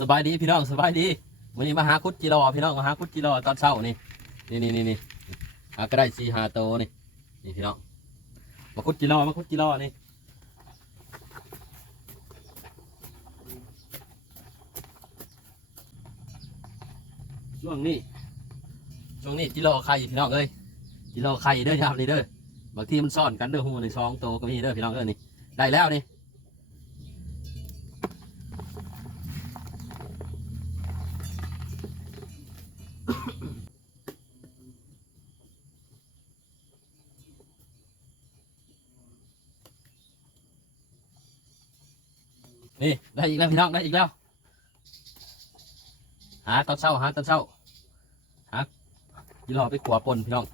สบายดีพี่น้องสบายดีวันนี้มาหาคุดจิรอพี่น้องมาหาคุดจิรอตอนเช้านี่นี่นี่นี่นี่หาก็ได้สีหาโตนี่นี่พี่น้องมาคุดจิรอมาคุดจิรอนี่ช่วงนี้ช่วงนี้จิรอไข่พี่น้องเอ้ยจิรอไข่เด้อยามนี่เด้อบางทีมันซ่อนกันเด้อหูในซองโตก็มีเด้อพี่น้องเอ้ยนี่ได้แล้วนี่ นี่ได้อีกแล้วพี่น้องได้อีกแล้ว หาตอนเช้าหาตอนเช้าหายี่รอไปขัวปนพี่น้อง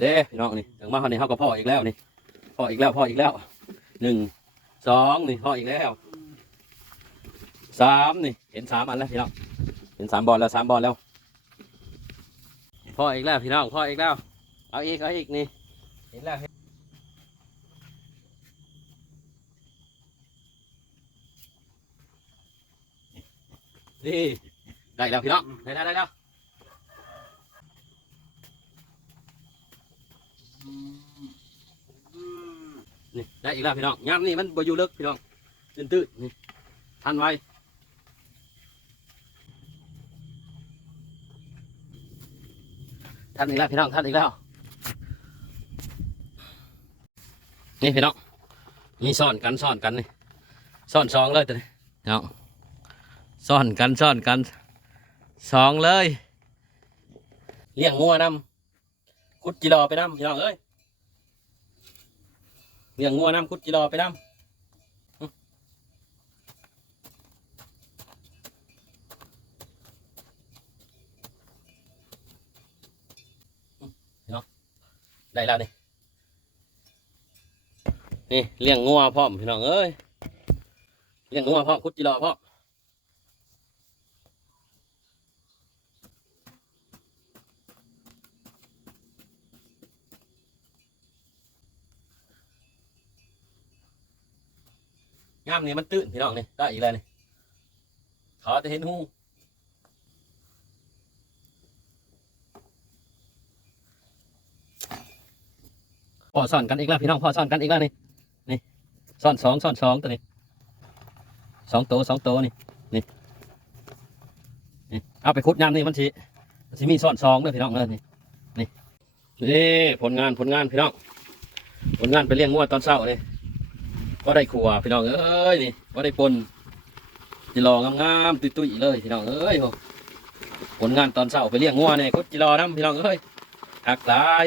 เด้พี่น้องนี่ถึงมาเขานี่เขาก็พ่ออีกแล้วนี่พ่ออีกแล้วพ่ออีกแล้วหนึ่งสองนี่พ่ออีกแล้วสามนี่เห็นสามอันแล้วพี่น้องเห็นสามบอลแล้วสามบอลแล้วพ่ออีกแล้วพี่น้องพ่ออีกแล้วเอาอีกเอาอีกนี่เห็นแล้ว นี่ได้แล้วพี่น้องได้แล้วได้แล้วนี่ได้อีกแล้วพี่น้องย้ำนี่มันบอยู่เลิกพี่น้องตื้นตื้นๆนี่ทันไว้ทันอีกแล้วพี่น้องทันอีกแล้วนี่พี่น้องนี่ซ่อนกันซ่อนกันนี่ซ่อนซองเลยตัวนี้พี่น้อง ซ่อนกันซ่อนกันสองเลย เลี้ยงงัวนำคุดจิรอไปนำพี่น้องเอ้ยเลี้ยงงัวนำคุดจิรอไปนำอื้ออื้อพี่น้องได้แล้วนี่นี่เลี้ยงงัวพร้อมพี่น้องเอ้ยเลี้ยงงัวพร้อคุดจิรอพร้อม งามนี่มันตื้นพี่น้องนี่ได้อีกแล้วนี่ขาจะเห็นหูพ่อซ่อนกันอีกแล้วพี่น้องพ่อซ่อนกันอีกแล้วนี่นี่ซ่อนสองซ่อนสองตัวนี้สองโตสองโตนี่นี่นี่เอาไปคุดยามนี่มันสิมันสิมีซ่อนสองด้วยพี่น้องเลยนี่นี่นี่ผลงานผลงานพี่น้องผลงานไปเลี้ยงงัวตอนเช้านี่ ว่าได้ขัวพี่น้องเอ้ยนี่ว่าได้ปนจิรองามๆตุ้ยๆเลยพี่น้องเอ้ยโหผลงานตอนเช้าไปเลี้ยงงัวเนี่ยก็จิรอน้ำพี่น้องเอ้ยหักหลาย